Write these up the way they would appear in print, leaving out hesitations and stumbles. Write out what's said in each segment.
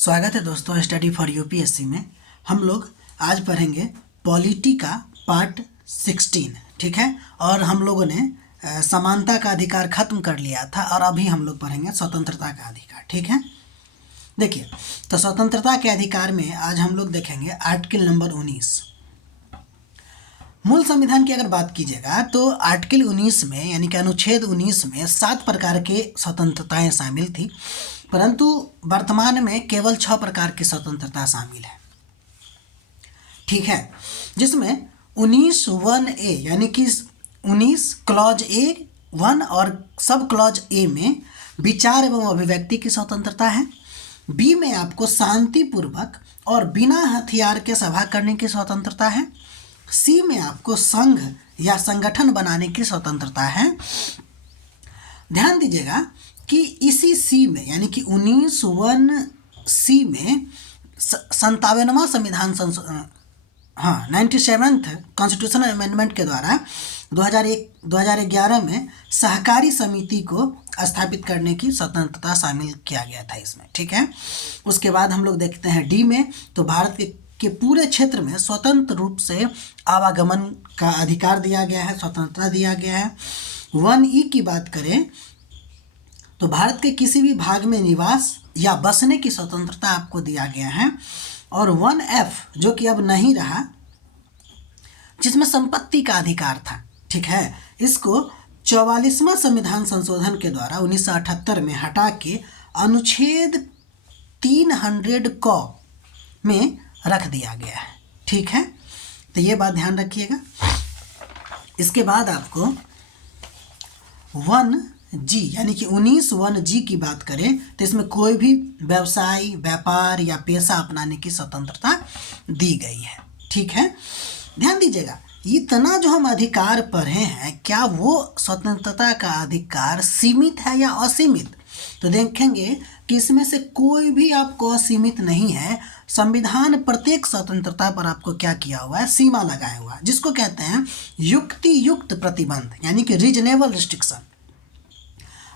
स्वागत है दोस्तों स्टडी फॉर यूपीएससी में। हम लोग आज पढ़ेंगे पॉलिटी का पार्ट 16। ठीक है, और हम लोगों ने समानता का अधिकार खत्म कर लिया था और अभी हम लोग पढ़ेंगे स्वतंत्रता का अधिकार। ठीक है, देखिए तो स्वतंत्रता के अधिकार में आज हम लोग देखेंगे आर्टिकल नंबर 19। मूल संविधान की अगर बात कीजिएगा तो आर्टिकल 19 में यानी कि अनुच्छेद 19 में 7 प्रकार के स्वतंत्रताएं शामिल थी, परंतु वर्तमान में केवल 6 प्रकार की स्वतंत्रता शामिल है। ठीक है, जिसमें 19(1)(a) यानी कि 19 क्लॉज ए 1 और सब क्लॉज ए में विचार एवं अभिव्यक्ति की स्वतंत्रता है। बी में आपको शांतिपूर्वक और बिना हथियार के सभा करने की स्वतंत्रता है। सी में आपको संघ या संगठन बनाने की स्वतंत्रता है। ध्यान दीजिएगा कि इसी सी में यानी कि 19(1)(c) में 57वां संविधान 97th कॉन्स्टिट्यूशनल अमेंडमेंट के द्वारा 2011 में सहकारी समिति को स्थापित करने की स्वतंत्रता शामिल किया गया था इसमें। ठीक है, उसके बाद हम लोग देखते हैं डी में, तो भारत के पूरे क्षेत्र में स्वतंत्र रूप से आवागमन का अधिकार दिया गया है, स्वतंत्रता दिया गया है। 1(e) की बात करें तो भारत के किसी भी भाग में निवास या बसने की स्वतंत्रता आपको दिया गया है। और 1(f) जो कि अब नहीं रहा, जिसमें संपत्ति का अधिकार था। ठीक है, इसको 44वां संविधान संशोधन के द्वारा 1978 में हटा के अनुच्छेद 300 क में रख दिया गया है। ठीक है, तो ये बात ध्यान रखिएगा। इसके बाद आपको 1(g) यानी कि 19(1)(g) की बात करें तो इसमें कोई भी व्यवसाय, व्यापार या पेशा अपनाने की स्वतंत्रता दी गई है। ठीक है, ध्यान दीजिएगा, इतना जो हम अधिकार पढ़े हैं, क्या वो स्वतंत्रता का अधिकार सीमित है या असीमित? तो देखेंगे कि इसमें से कोई भी आपको असीमित नहीं है। संविधान प्रत्येक स्वतंत्रता पर आपको क्या किया हुआ है, सीमा लगाया हुआ है, जिसको कहते हैं युक्ति युक्त प्रतिबंध यानी कि रीजनेबल रिस्ट्रिक्शन।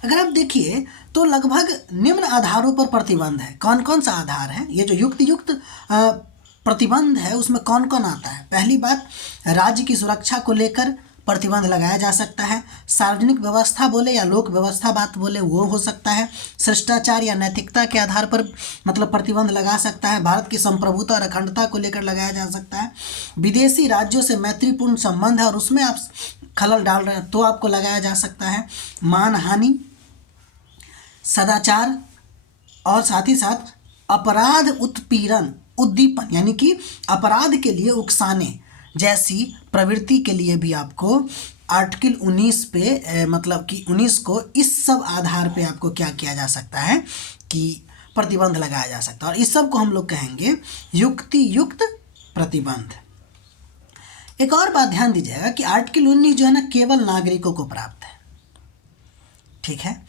अगर आप देखिए तो लगभग निम्न आधारों पर प्रतिबंध है। कौन कौन सा आधार है? ये जो युक्ति युक्त प्रतिबंध है उसमें कौन कौन आता है? पहली बात, राज्य की सुरक्षा को लेकर प्रतिबंध लगाया जा सकता है। सार्वजनिक व्यवस्था बोले या लोक व्यवस्था बात बोले वो हो सकता है। शिष्टाचार या नैतिकता के आधार पर मतलब प्रतिबंध लगा सकता है। भारत की संप्रभुता और अखंडता को लेकर लगाया जा सकता है। विदेशी राज्यों से मैत्रीपूर्ण संबंध है और उसमें आप खलल डाल रहे हैं तो आपको लगाया जा सकता है। मानहानि, सदाचार और साथ ही साथ अपराध उत्पीड़न उद्दीपन यानी कि अपराध के लिए उकसाने जैसी प्रवृत्ति के लिए भी आपको आर्टिकल 19 पे मतलब कि 19 को इस सब आधार पे आपको क्या किया जा सकता है कि प्रतिबंध लगाया जा सकता है, और इस सब को हम लोग कहेंगे युक्ति युक्त प्रतिबंध। एक और बात ध्यान दीजिएगा कि आर्टिकल 19 जो है ना केवल नागरिकों को प्राप्त है। ठीक है,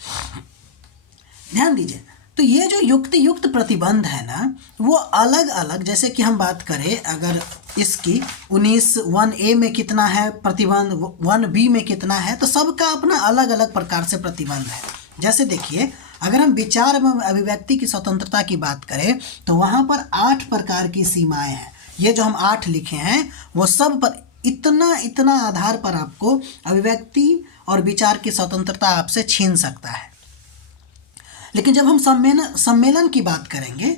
ध्यान दीजिए, तो ये जो युक्ति युक्त प्रतिबंध है ना वो अलग अलग, जैसे कि हम बात करें अगर इसकी 19(1)(a) में कितना है प्रतिबंध, 1(b) में कितना है, तो सबका अपना अलग अलग प्रकार से प्रतिबंध है। जैसे देखिए, अगर हम विचार एवं अभिव्यक्ति की स्वतंत्रता की बात करें तो वहाँ पर 8 प्रकार की सीमाएं हैं। ये जो हम 8 लिखे हैं वो सब पर इतना आधार पर आपको अभिव्यक्ति और विचार की स्वतंत्रता आपसे छीन सकता है। लेकिन जब हम सम्मेलन की बात करेंगे,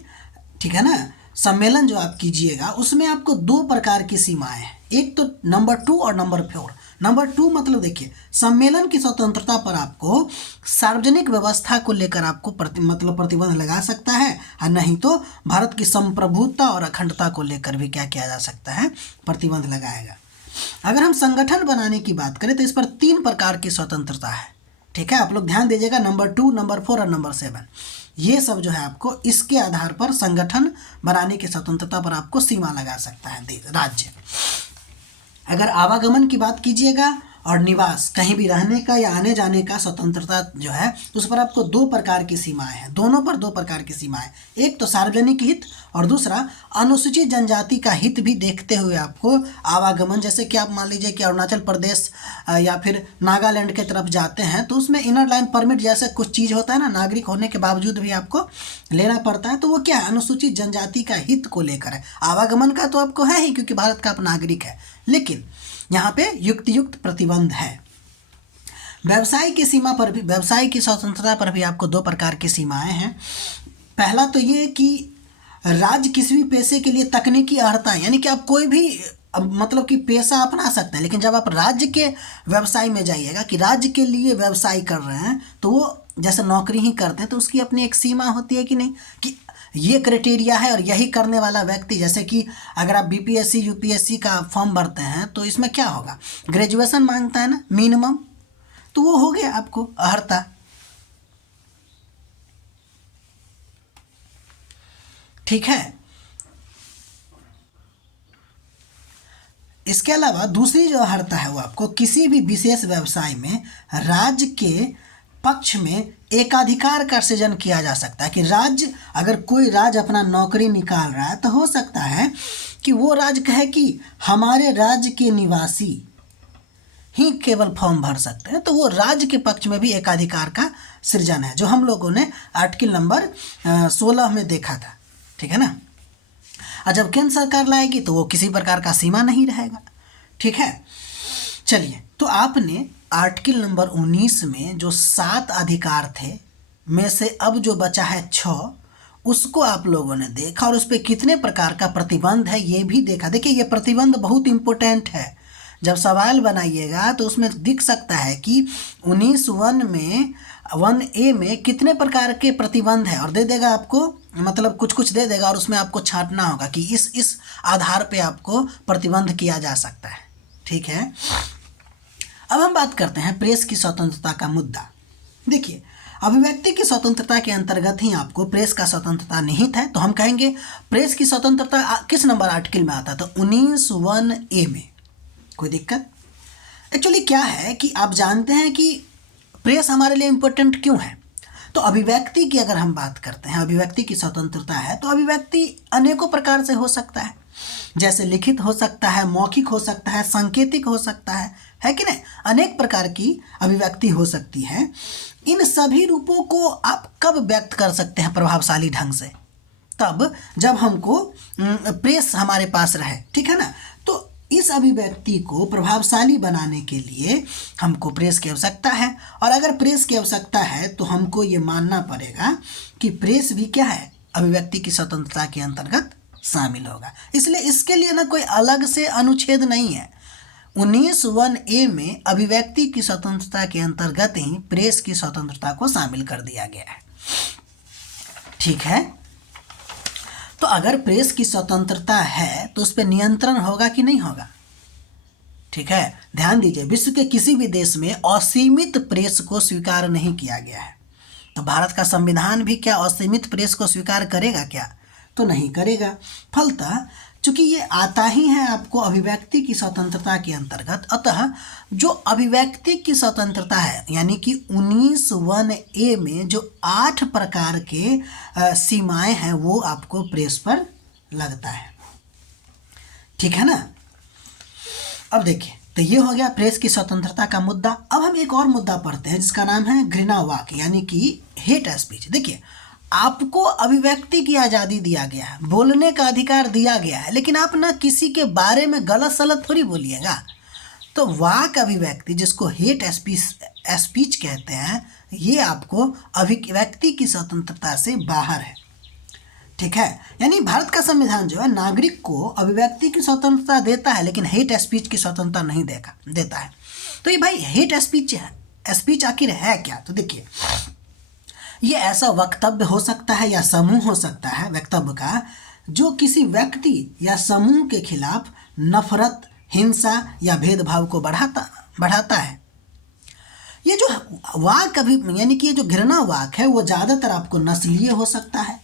ठीक है ना, सम्मेलन जो आप कीजिएगा उसमें आपको 2 प्रकार की सीमाएं हैं, एक तो नंबर 2 और नंबर 4। नंबर 2 मतलब देखिए, सम्मेलन की स्वतंत्रता पर आपको सार्वजनिक व्यवस्था को लेकर आपको प्रतिबंध लगा सकता है, और नहीं तो भारत की संप्रभुता और अखंडता को लेकर भी क्या किया जा सकता है, प्रतिबंध लगाएगा। अगर हम संगठन बनाने की बात करें तो इस पर 3 प्रकार की स्वतंत्रता है। ठीक है, आप लोग ध्यान दीजिएगा, नंबर 2, नंबर 4 और नंबर 7, ये सब जो है आपको इसके आधार पर संगठन बनाने की स्वतंत्रता पर आपको सीमा लगा सकता है राज्य। अगर आवागमन की बात कीजिएगा और निवास, कहीं भी रहने का या आने जाने का स्वतंत्रता जो है, उस पर आपको दो प्रकार की सीमाएं हैं, दोनों पर दो प्रकार की सीमाएं। एक तो सार्वजनिक हित और दूसरा अनुसूचित जनजाति का हित भी देखते हुए आपको आवागमन, जैसे कि आप मान लीजिए कि अरुणाचल प्रदेश या फिर नागालैंड के तरफ जाते हैं तो उसमें इनर लाइन परमिट जैसे कुछ चीज़ होता है ना, नागरिक होने के बावजूद भी आपको लेना पड़ता है। तो वो क्या है, अनुसूचित जनजाति का हित को लेकर है। आवागमन का तो आपको है ही क्योंकि भारत का आप नागरिक है, लेकिन यहाँ पे युक्त प्रतिबंध है। व्यवसाय की सीमा पर भी, व्यवसाय की स्वतंत्रता पर भी आपको दो प्रकार की सीमाएं हैं। पहला तो ये कि राज्य किसी भी पेशे के लिए तकनीकी अर्हता, यानी कि आप कोई भी मतलब कि पेशा अपना सकते हैं, लेकिन जब आप राज्य के व्यवसाय में जाइएगा कि राज्य के लिए व्यवसाय कर रहे हैं तो वो जैसे नौकरी ही करते हैं तो उसकी अपनी एक सीमा होती है कि नहीं, कि ये क्राइटेरिया है और यही करने वाला व्यक्ति, जैसे कि अगर आप बीपीएससी यूपीएससी का फॉर्म भरते हैं तो इसमें क्या होगा, ग्रेजुएशन मांगता है ना मिनिमम, तो वो हो गया आपको अर्हता। ठीक है, इसके अलावा दूसरी जो अर्हता है वो आपको किसी भी विशेष व्यवसाय में राज्य के पक्ष में एकाधिकार का सृजन किया जा सकता है। कि राज्य, अगर कोई राज्य अपना नौकरी निकाल रहा है तो हो सकता है कि वो राज्य कहे कि हमारे राज्य के निवासी ही केवल फॉर्म भर सकते हैं, तो वो राज्य के पक्ष में भी एकाधिकार का सृजन है, जो हम लोगों ने आर्टिकल नंबर 16 में देखा था। ठीक है ना। और जब केंद्र सरकार लाएगी तो वो किसी प्रकार का सीमा नहीं रहेगा। ठीक है, चलिए, तो आपने आर्टिकल नंबर 19 में जो 7 अधिकार थे में से अब जो बचा है 6, उसको आप लोगों ने देखा और उस पर कितने प्रकार का प्रतिबंध है ये भी देखा। देखिए, ये प्रतिबंध बहुत इम्पोर्टेंट है। जब सवाल बनाइएगा तो उसमें दिख सकता है कि 19(1) में 1A में कितने प्रकार के प्रतिबंध है, और दे देगा आपको, मतलब कुछ कुछ दे देगा और उसमें आपको छांटना होगा कि इस आधार पे आपको प्रतिबंध किया जा सकता है। ठीक है, अब हम बात करते हैं प्रेस की स्वतंत्रता का मुद्दा। देखिए, अभिव्यक्ति की स्वतंत्रता के अंतर्गत ही आपको प्रेस का स्वतंत्रता निहित है, तो हम कहेंगे प्रेस की स्वतंत्रता किस नंबर आर्टिकल में आता है, तो 19(1)A में। कोई दिक्कत? एक्चुअली क्या है कि आप जानते हैं कि प्रेस हमारे लिए इम्पोर्टेंट क्यों है। तो अभिव्यक्ति की अगर हम बात करते हैं, अभिव्यक्ति की स्वतंत्रता है, तो अभिव्यक्ति अनेकों प्रकार से हो सकता है, जैसे लिखित हो सकता है, मौखिक हो सकता है, सांकेतिक हो सकता है कि नहीं, अनेक प्रकार की अभिव्यक्ति हो सकती है। इन सभी रूपों को आप कब व्यक्त कर सकते हैं प्रभावशाली ढंग से, तब जब हमको प्रेस हमारे पास रहे। ठीक है ना। तो इस अभिव्यक्ति को प्रभावशाली बनाने के लिए हमको प्रेस की आवश्यकता है, और अगर प्रेस की आवश्यकता है तो हमको ये मानना पड़ेगा कि प्रेस भी क्या है, अभिव्यक्ति की स्वतंत्रता के अंतर्गत शामिल होगा। इसलिए इसके लिए ना कोई अलग से अनुच्छेद नहीं है। 19(1)A में अभिव्यक्ति की स्वतंत्रता के अंतर्गत ही प्रेस की स्वतंत्रता को शामिल कर दिया गया है। ठीक है, तो अगर प्रेस की स्वतंत्रता है तो उस पर नियंत्रण होगा कि नहीं होगा। ठीक है, ध्यान दीजिए, विश्व के किसी भी देश में असीमित प्रेस को स्वीकार नहीं किया गया है। तो भारत का संविधान भी क्या असीमित प्रेस को स्वीकार करेगा क्या, तो नहीं करेगा। फलतः चूंकि ये आता ही है आपको अभिव्यक्ति की स्वतंत्रता के अंतर्गत, अतः जो अभिव्यक्ति की स्वतंत्रता है यानी कि 19(1)A में जो 8 प्रकार के सीमाएं हैं वो आपको प्रेस पर लगता है। ठीक है ना। अब देखिए, तो ये हो गया प्रेस की स्वतंत्रता का मुद्दा। अब हम एक और मुद्दा पढ़ते हैं जिसका नाम है घृणा वाक्य यानी कि हेट स्पीच। देखिए, आपको अभिव्यक्ति की आज़ादी दिया गया है, बोलने का अधिकार दिया गया है, लेकिन आप ना किसी के बारे में गलत सलत थोड़ी बोलिएगा। तो वाक अभिव्यक्ति, जिसको हेट स्पीच कहते हैं, ये आपको अभिव्यक्ति की स्वतंत्रता से बाहर है। ठीक है, यानी भारत का संविधान जो है नागरिक को अभिव्यक्ति की स्वतंत्रता देता है, लेकिन हेट स्पीच की स्वतंत्रता नहीं देता है। तो ये भाई हेट स्पीच आखिर है क्या, तो देखिए, ये ऐसा वक्तव्य हो सकता है या समूह हो सकता है वक्तव्य का, जो किसी व्यक्ति या समूह के खिलाफ नफरत, हिंसा या भेदभाव को बढ़ाता है। ये जो वाक यानी कि ये जो घृणा वाक है वो ज़्यादातर आपको नस्लीय हो सकता है,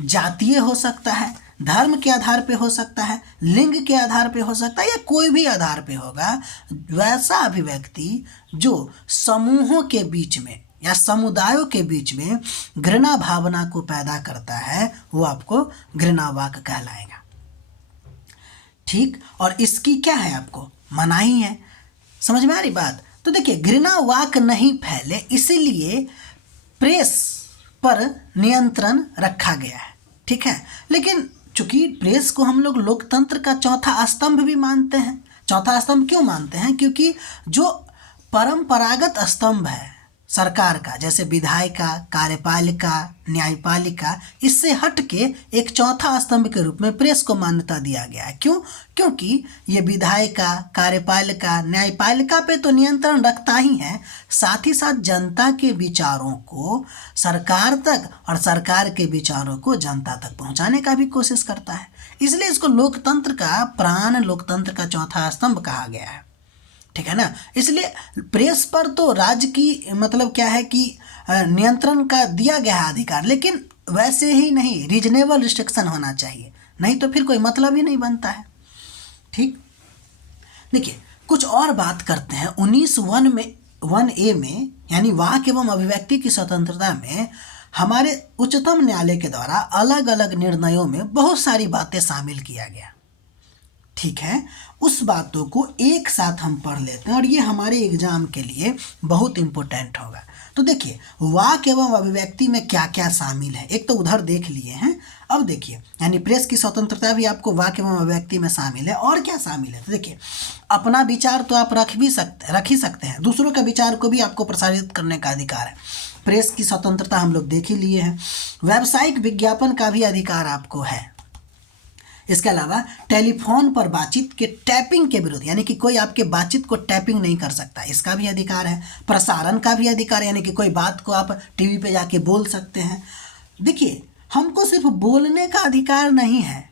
जातीय हो सकता है, धर्म के आधार पे हो सकता है, लिंग के आधार पे हो सकता है, या कोई भी आधार पे होगा, वैसा अभिव्यक्ति जो समूहों के बीच में या समुदायों के बीच में घृणा भावना को पैदा करता है, वो आपको घृणा वाक्य कहलाएगा। ठीक, और इसकी क्या है, आपको मनाही है। समझ में आ रही बात? तो देखिए, घृणा वाक्य नहीं फैले इसीलिए प्रेस पर नियंत्रण रखा गया है। ठीक है, लेकिन चूंकि प्रेस को हम लोग लोकतंत्र का चौथा स्तंभ भी मानते हैं। चौथा स्तंभ क्यों मानते हैं? क्योंकि जो परंपरागत स्तंभ है सरकार का, जैसे विधायिका, कार्यपालिका, न्यायपालिका, इससे हट के एक चौथा स्तंभ के रूप में प्रेस को मान्यता दिया गया है। क्यों? क्योंकि ये विधायिका, कार्यपालिका, न्यायपालिका पे तो नियंत्रण रखता ही है, साथ ही साथ जनता के विचारों को सरकार तक और सरकार के विचारों को जनता तक पहुंचाने का भी कोशिश करता है। इसलिए इसको लोकतंत्र का प्राण, लोकतंत्र का चौथा स्तंभ कहा गया है। ठीक है ना? इसलिए प्रेस पर तो राज्य की मतलब क्या है कि नियंत्रण का दिया गया है अधिकार, लेकिन वैसे ही नहीं, रीजनेबल रिस्ट्रिक्शन होना चाहिए, नहीं तो फिर कोई मतलब ही नहीं बनता है। ठीक, देखिए कुछ और बात करते हैं। 19(1)(a) में, यानी वाक् एवं अभिव्यक्ति की स्वतंत्रता में हमारे उच्चतम न्यायालय के द्वारा अलग अलग निर्णयों में बहुत सारी बातें शामिल किया गया। ठीक है, उस बातों को एक साथ हम पढ़ लेते हैं और ये हमारे एग्जाम के लिए बहुत इम्पोर्टेंट होगा। तो देखिए, वाक् एवं अभिव्यक्ति में क्या क्या शामिल है, एक तो उधर देख लिए हैं। अब देखिए, यानी प्रेस की स्वतंत्रता भी आपको वाक् एवं अभिव्यक्ति में शामिल है। और क्या शामिल है? तो देखिए, अपना विचार तो आप रख ही सकते हैं, दूसरों का विचार को भी आपको प्रसारित करने का अधिकार है। प्रेस की स्वतंत्रता हम लोग देख ही लिए हैं। व्यावसायिक विज्ञापन का भी अधिकार आपको है। इसके अलावा टेलीफोन पर बातचीत के टैपिंग के विरुद्ध, यानी कि कोई आपके बातचीत को टैपिंग नहीं कर सकता, इसका भी अधिकार है। प्रसारण का भी अधिकार, यानी कि कोई बात को आप टीवी पे जाके बोल सकते हैं। देखिए, हमको सिर्फ बोलने का अधिकार नहीं है,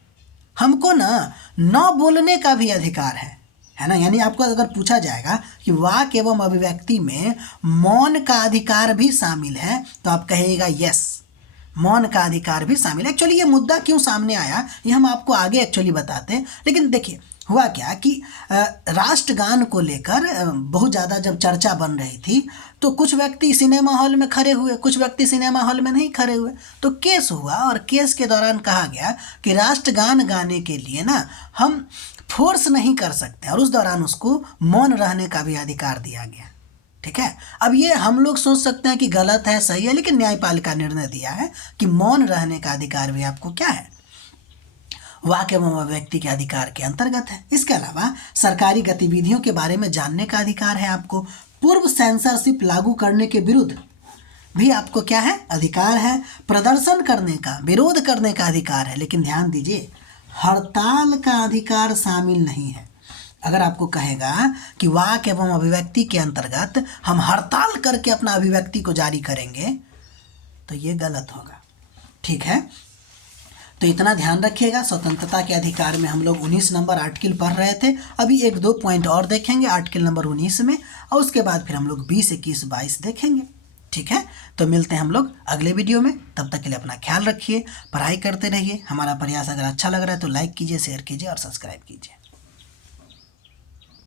हमको न बोलने का भी अधिकार है ना? यानी आपको अगर पूछा जाएगा कि वाक् एवं अभिव्यक्ति में मौन का अधिकार भी शामिल है, तो आप कहिएगा यस, मौन का अधिकार भी शामिल है। एक्चुअली ये मुद्दा क्यों सामने आया ये हम आपको आगे एक्चुअली बताते हैं। लेकिन देखिए, हुआ क्या कि राष्ट्रगान को लेकर बहुत ज़्यादा जब चर्चा बन रही थी, तो कुछ व्यक्ति सिनेमा हॉल में खड़े हुए, कुछ व्यक्ति सिनेमा हॉल में नहीं खड़े हुए, तो केस हुआ और केस के दौरान कहा गया कि राष्ट्रगान गाने के लिए हम फोर्स नहीं कर सकते, और उस दौरान उसको मौन रहने का भी अधिकार दिया गया। ठीक है, अब ये हम लोग सोच सकते हैं कि गलत है, सही है, लेकिन न्यायपालिका निर्णय दिया है कि मौन रहने का अधिकार भी आपको क्या है, वाक् एवं अभिव्यक्ति के अधिकार के अंतर्गत है। इसके अलावा सरकारी गतिविधियों के बारे में जानने का अधिकार है आपको। पूर्व सेंसरशिप लागू करने के विरुद्ध भी आपको क्या है, अधिकार है। प्रदर्शन करने का, विरोध करने का अधिकार है। लेकिन ध्यान दीजिए, हड़ताल का अधिकार शामिल नहीं है। अगर आपको कहेगा कि वाक् एवं अभिव्यक्ति के अंतर्गत हम हड़ताल करके अपना अभिव्यक्ति को जारी करेंगे, तो ये गलत होगा। ठीक है, तो इतना ध्यान रखिएगा। स्वतंत्रता के अधिकार में हम लोग 19 नंबर आर्टिकल पढ़ रहे थे। अभी 1-2 पॉइंट और देखेंगे आर्टिकल नंबर 19 में, और उसके बाद फिर हम लोग 20, 21, 22 देखेंगे। ठीक है, तो मिलते हैं हम लोग अगले वीडियो में। तब तक के लिए अपना ख्याल रखिए, पढ़ाई करते रहिए। हमारा प्रयास अगर अच्छा लग रहा है तो लाइक कीजिए, शेयर कीजिए और सब्सक्राइब कीजिए।